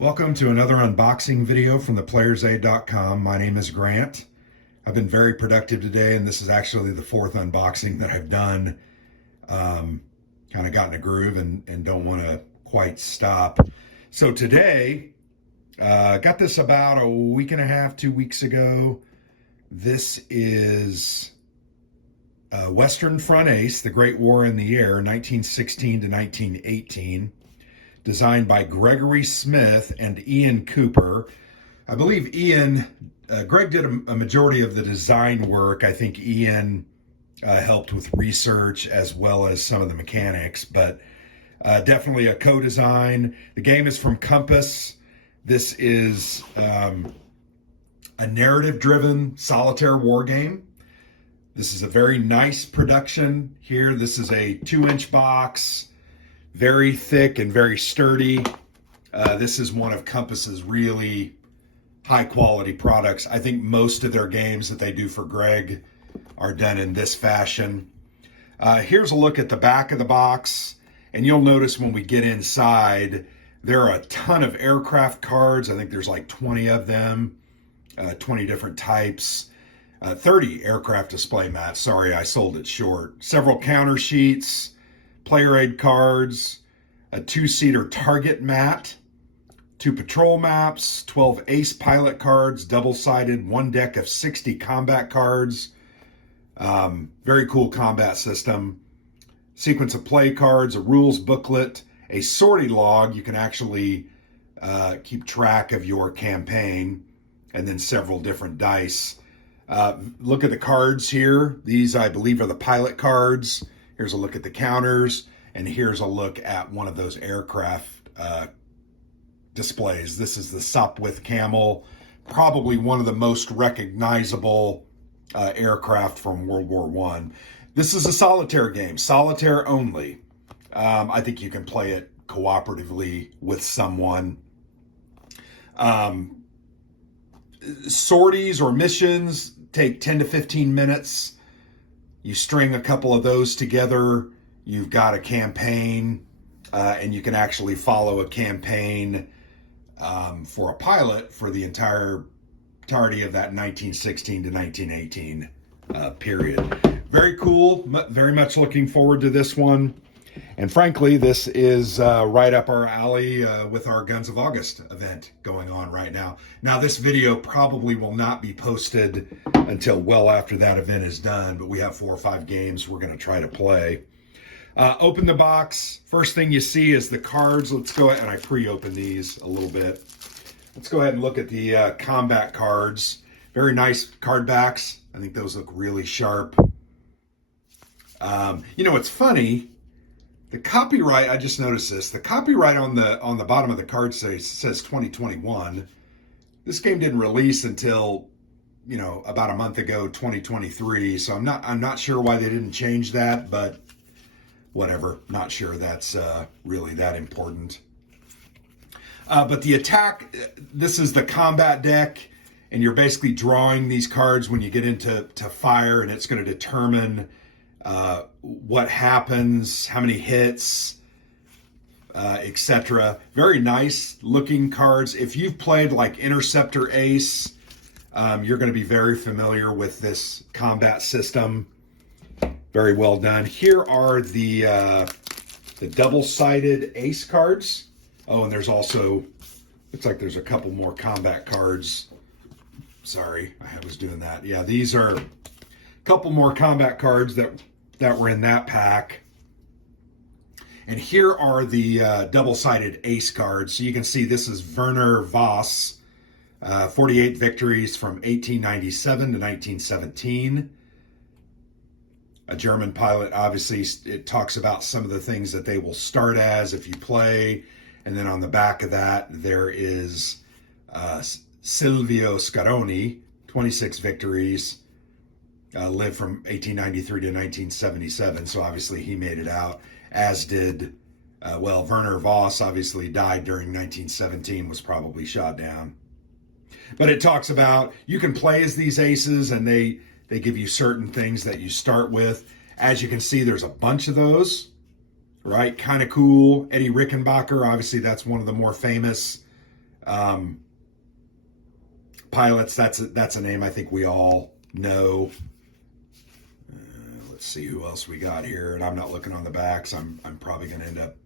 Welcome to another unboxing video from theplayersaid.com. My name is Grant. I've been very productive today, and this is actually the fourth unboxing that I've done. Kind of gotten a groove and don't want to quite stop. So today, got this about a week and a half, 2 weeks ago. This is Western Front Ace, The Great War in the Air, 1916 to 1918. Designed by Gregory Smith and Ian Cooper. I believe Greg did a majority of the design work. I think Ian helped with research as well as some of the mechanics, but definitely a co-design. The game is from Compass. This is a narrative-driven solitaire war game. This is a very nice production here. This is a 2-inch box. Very thick and very sturdy. This is one of Compass's really high quality products. I think most of their games that they do for Greg are done in this fashion. Here's a look at the back of the box, and you'll notice when we get inside, there are a ton of aircraft cards. I think there's like 20 of them, 20 different types, 30 aircraft display mats. Sorry, I sold it short. Several counter sheets, player aid cards, a 2-seater target mat, 2 patrol maps, 12 ace pilot cards, double-sided, 1 deck of 60 combat cards. Very cool combat system. Sequence of play cards, a rules booklet, a sortie log. You can actually keep track of your campaign, and then several different dice. Look at the cards here. These, I believe, are the pilot cards. Here's a look at the counters, and here's a look at one of those aircraft displays. This is the Sopwith Camel, probably one of the most recognizable aircraft from World War I. This is a solitaire game, solitaire only. I think you can play it cooperatively with someone. Sorties or missions take 10 to 15 minutes. You string a couple of those together, you've got a campaign, and you can actually follow a campaign for a pilot for the entirety of that 1916 to 1918 period. Very cool, very much looking forward to this one. And frankly, this is right up our alley with our Guns of August event going on right now. Now, this video probably will not be posted until well after that event is done, but we have 4 or 5 games we're going to try to play. Open the box. First thing you see is the cards. Let's go ahead, and I pre-opened these a little bit. Let's go ahead and look at the combat cards. Very nice card backs. I think those look really sharp. You know, it's funny. The copyright, I just noticed this. The copyright on the bottom of the card says 2021. This game didn't release until, you know, about a month ago, 2023. So I'm not sure why they didn't change that, but whatever. Not sure that's really that important. But the attack, this is the combat deck, and you're basically drawing these cards when you get into fire, and it's going to determine what happens, how many hits, etc. Very nice looking cards. If you've played like Interceptor Ace, you're going to be very familiar with this combat system. Very well done. Here are the double-sided ace cards. Oh, and there's also, looks like there's a couple more combat cards. Sorry, I was doing that. Yeah, these are a couple more combat cards that were in that pack. And here are the double-sided ace cards. So you can see this is Werner Voss, 48 victories from 1897 to 1917. A German pilot. Obviously, it talks about some of the things that they will start as if you play. And then on the back of that, there is Silvio Scaroni, 26 victories. Lived from 1893 to 1977, so obviously he made it out, as did, Werner Voss obviously died during 1917, was probably shot down. But it talks about, you can play as these aces, and they give you certain things that you start with. As you can see, there's a bunch of those. right? Kind of cool. Eddie Rickenbacker, obviously that's one of the more famous Pilots, that's a name I think we all know. Let's see who else we got here, and I'm not looking on the backs. I'm probably going to end up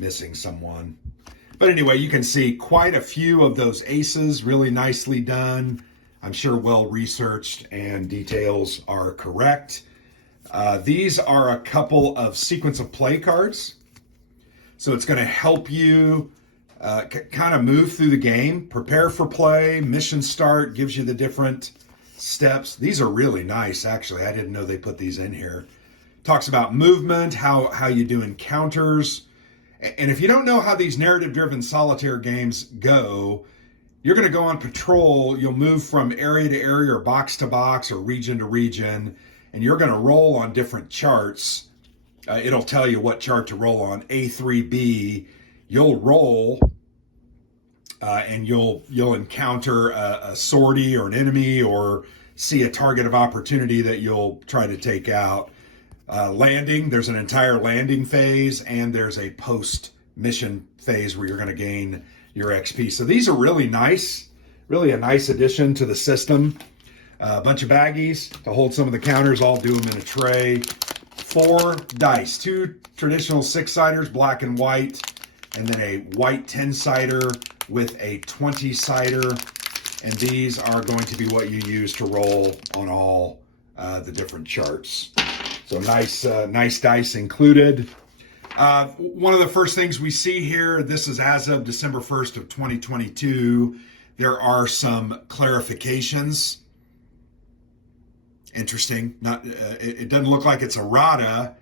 missing someone. But anyway, you can see quite a few of those aces, really nicely done. I'm sure well researched and details are correct. These are a couple of sequence of play cards. So it's going to help you kind of move through the game, prepare for play, mission start, gives you the different steps. These are really nice, actually. I didn't know they put these in here. Talks about movement, how you do encounters. And if you don't know how these narrative-driven solitaire games go, you're going to go on patrol. You'll move from area to area or box to box or region to region, and you're going to roll on different charts. It'll tell you what chart to roll on, A3B. You'll roll, and you'll encounter a sortie or an enemy or see a target of opportunity that you'll try to take out. Landing, there's an entire landing phase, and there's a post-mission phase where you're going to gain your XP. So these are really nice, really a nice addition to the system. A bunch of baggies to hold some of the counters. I'll do them in a tray. 4 dice, 2 traditional 6-siders, black and white, and then a white 10-sider with a 20-sider. And these are going to be what you use to roll on all the different charts. So nice dice included. One of the first things we see here, this is as of December 1st of 2022. There are some clarifications. Interesting. It doesn't look like it's errata,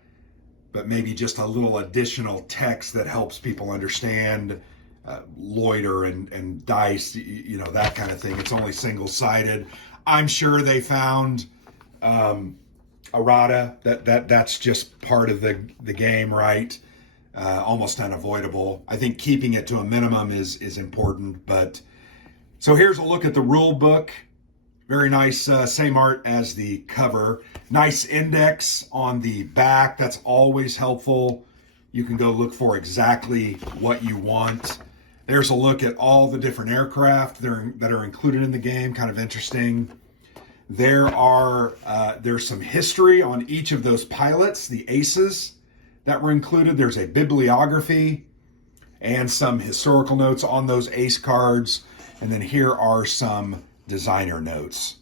but maybe just a little additional text that helps people understand loiter and dice, that kind of thing. It's only single-sided. I'm sure they found errata. That's just part of the game, right? Almost unavoidable. I think keeping it to a minimum is important. But so here's a look at the rule book. Very nice, same art as the cover. Nice index on the back. That's always helpful. You can go look for exactly what you want. There's a look at all the different aircraft that are included in the game. Kind of interesting. There's some history on each of those pilots, the aces that were included. There's a bibliography and some historical notes on those ace cards. And then here are some designer notes.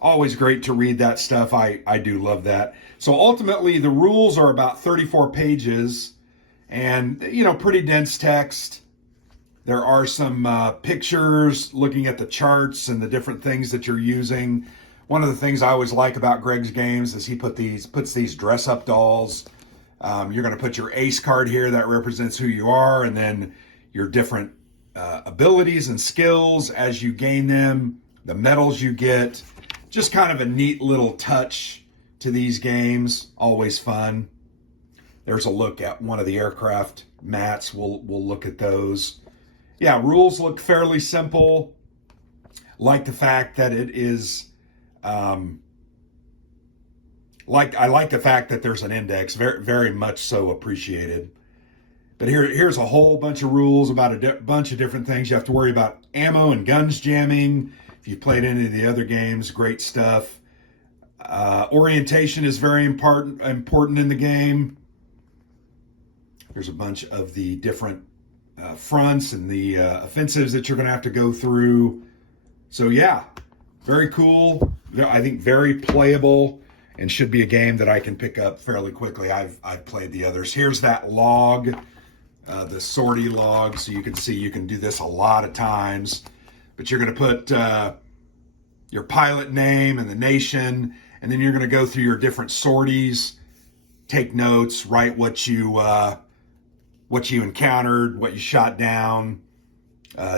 Always great to read that stuff. I do love that. So ultimately, the rules are about 34 pages and, pretty dense text. There are some pictures looking at the charts and the different things that you're using. One of the things I always like about Greg's games is he puts these dress-up dolls. You're going to put your ace card here that represents who you are, and then your different abilities and skills as you gain them, the medals you get. Just kind of a neat little touch to these games. Always fun. There's a look at one of the aircraft mats. We'll look at those. Yeah, rules look fairly simple. Like the fact that it is, I like the fact that there's an index. Very, very much so appreciated. But here's a whole bunch of rules about a bunch of different things. You have to worry about ammo and guns jamming. If you've played any of the other games, great stuff. Orientation is very important in the game. There's a bunch of the different fronts and the offensives that you're going to have to go through. So yeah, very cool. I think very playable, and should be a game that I can pick up fairly quickly. I've played the others. Here's that log, the sortie log, so you can see you can do this a lot of times. But you're going to put your pilot name and the nation, and then you're going to go through your different sorties, take notes, write what you encountered, what you shot down,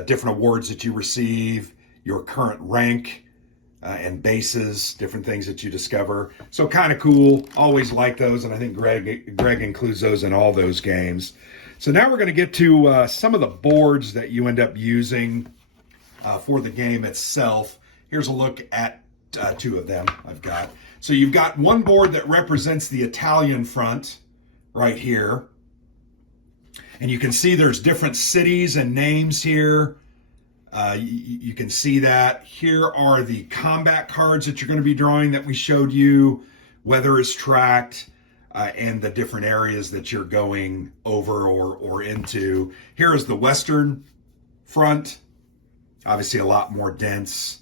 different awards that you receive, your current rank and bases, different things that you discover. So kind of cool. Always like those, and I think Greg includes those in all those games. So now we're going to get to some of the boards that you end up using for the game itself. Here's a look at 2 of them I've got. So you've got one board that represents the Italian front right here. And you can see there's different cities and names here. You can see that. Here are the combat cards that you're going to be drawing that we showed you. Weather is tracked, and the different areas that you're going over or into. Here is the Western Front. Obviously a lot more dense.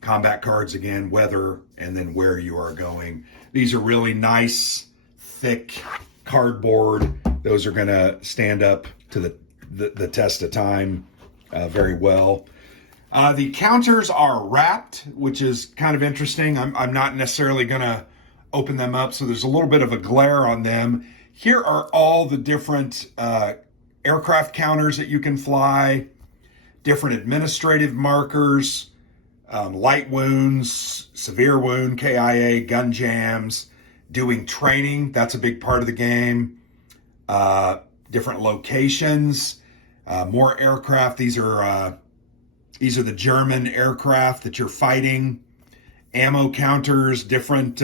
Combat cards again, weather, and then where you are going. These are really nice, thick cardboard. Those are going to stand up to the test of time very well. The counters are wrapped, which is kind of interesting. I'm not necessarily going to open them up, so there's a little bit of a glare on them. Here are all the different aircraft counters that you can fly, different administrative markers, light wounds, severe wound, KIA, gun jams, doing training. That's a big part of the game. Different locations, more aircraft. These are the German aircraft that you're fighting. Ammo counters, different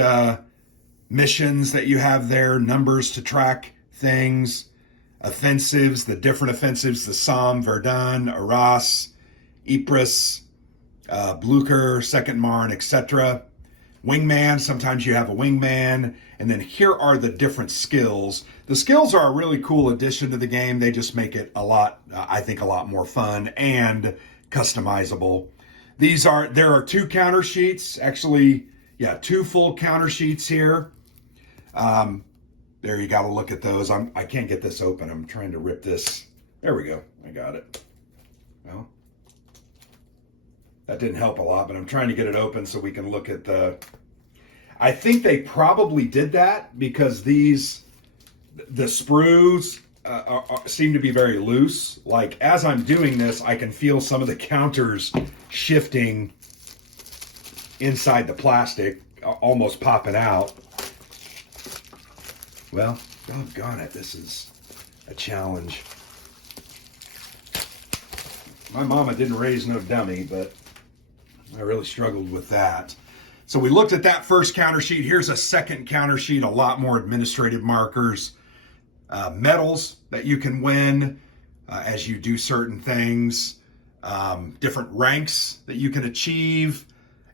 missions that you have there, numbers to track things, offensives, the different offensives, the Somme, Verdun, Arras, Ypres, Blücher, Second Marne, etc. Wingman, sometimes you have a wingman. And then here are the different skills. The skills are a really cool addition to the game. They just make it a lot, I think, a lot more fun and customizable. There are 2 counter sheets, actually, 2 full counter sheets here. There, you got to look at those. I can't get this open. I'm trying to rip this. There we go. I got it. Well, that didn't help a lot, but I'm trying to get it open so we can look at I think they probably did that because the sprues seem to be very loose. Like, as I'm doing this, I can feel some of the counters shifting inside the plastic, almost popping out. Well, doggone it, this is a challenge. My mama didn't raise no dummy, but I really struggled with that. So we looked at that first counter sheet. Here's a second counter sheet, a lot more administrative markers, medals that you can win as you do certain things, different ranks that you can achieve,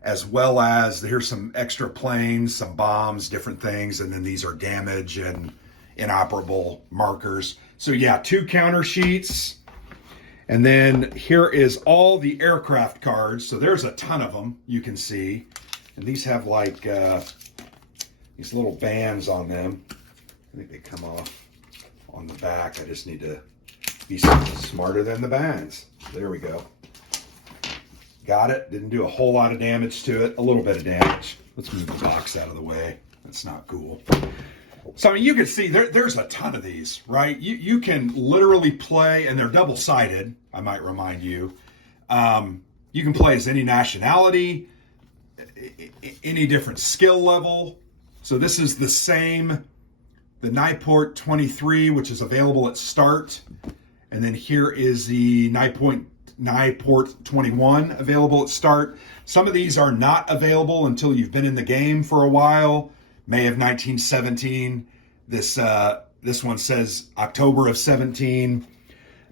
as well as here's some extra planes, some bombs, different things, and then these are damage and inoperable markers. So 2 counter sheets. And then here is all the aircraft cards. So there's a ton of them, you can see. And these have like these little bands on them. I think they come off on the back. I just need to be smarter than the bands. There we go. Got it. Didn't do a whole lot of damage to it. A little bit of damage. Let's move the box out of the way. That's not cool. So you can see there's a ton of these, right? You can literally play, and they're double-sided, I might remind you. You can play as any nationality, any different skill level. So this is the same, the Nieuport 23, which is available at start. And then here is the Nieuport 21 available at start. Some of these are not available until you've been in the game for a while. May of 1917. This one says October of 17.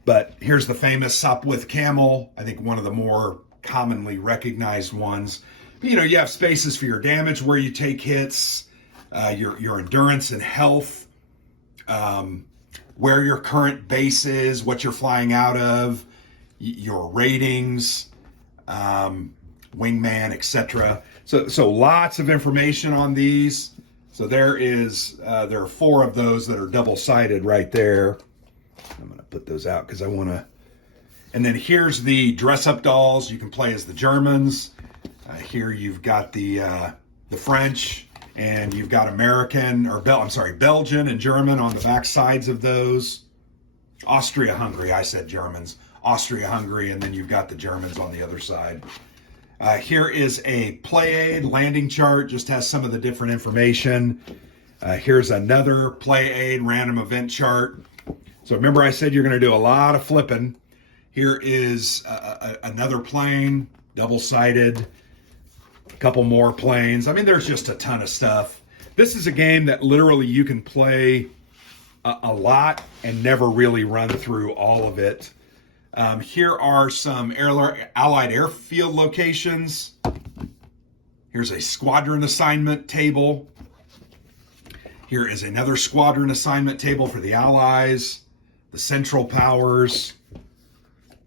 But here's the famous Sopwith Camel. I think one of the more commonly recognized ones. You have spaces for your damage, where you take hits, your endurance and health, where your current base is, what you're flying out of, your ratings, wingman, etc. So lots of information on these. So there are 4 of those that are double-sided right there. I'm going to put those out because I want to. And then here's the dress-up dolls. You can play as the Germans. Here you've got the French, and you've got Belgian and German on the back sides of those. Austria-Hungary, I said Germans. Austria-Hungary, and then you've got the Germans on the other side. Here is a play aid landing chart, just has some of the different information. Here's another play aid random event chart. So remember I said you're going to do a lot of flipping. Here is another plane, double-sided, a couple more planes. I mean, there's just a ton of stuff. This is a game that literally you can play a lot and never really run through all of it. Here are some Allied airfield locations. Here's a squadron assignment table. Here is another squadron assignment table for the Allies, the Central Powers,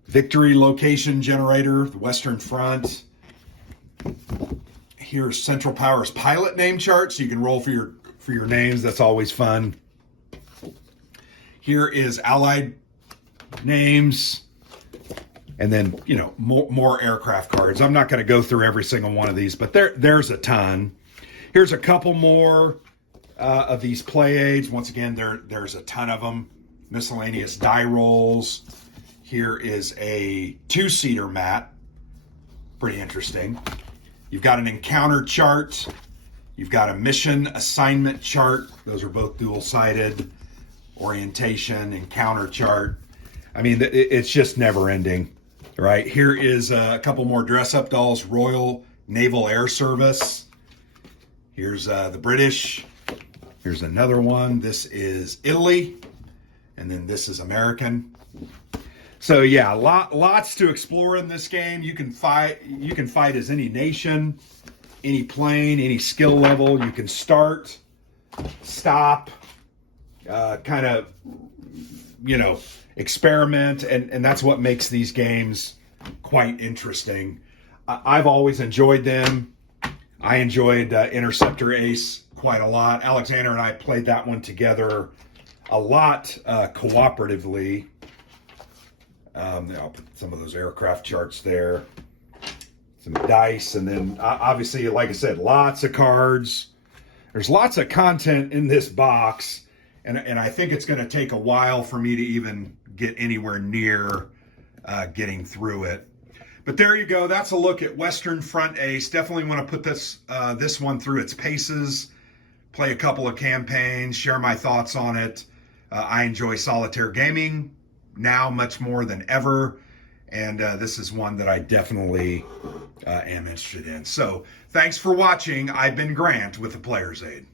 victory location generator, the Western Front. Here's Central Powers pilot name chart, so you can roll for your names. That's always fun. Here is Allied names, and then more aircraft cards. I'm not going to go through every single one of these, but there's a ton. Here's a couple more of these play aids. Once again, there's a ton of them. Miscellaneous die rolls. Here is a 2-seater mat. Pretty interesting. You've got an encounter chart. You've got a mission assignment chart. Those are both dual-sided. Orientation, encounter chart. I mean, it's just never ending, right? Here is a couple more dress-up dolls. Royal Naval Air Service. Here's the British. Here's another one. This is Italy. And then this is American. So yeah, lots to explore in this game. You can fight as any nation, any plane, any skill level. You can start, stop, kind of, experiment, and that's what makes these games quite interesting. I've always enjoyed them. I enjoyed Interceptor Ace quite a lot. Alexander and I played that one together a lot cooperatively. I'll put some of those aircraft charts there. Some dice, and then obviously, like I said, lots of cards. There's lots of content in this box, and I think it's going to take a while for me to even get anywhere near getting through it. But there you go. That's a look at Western Front Ace. Definitely want to put this one through its paces, play a couple of campaigns, share my thoughts on it. I enjoy solitaire gaming now much more than ever, and this is one that I definitely am interested in. So thanks for watching. I've been Grant with the Player's Aid.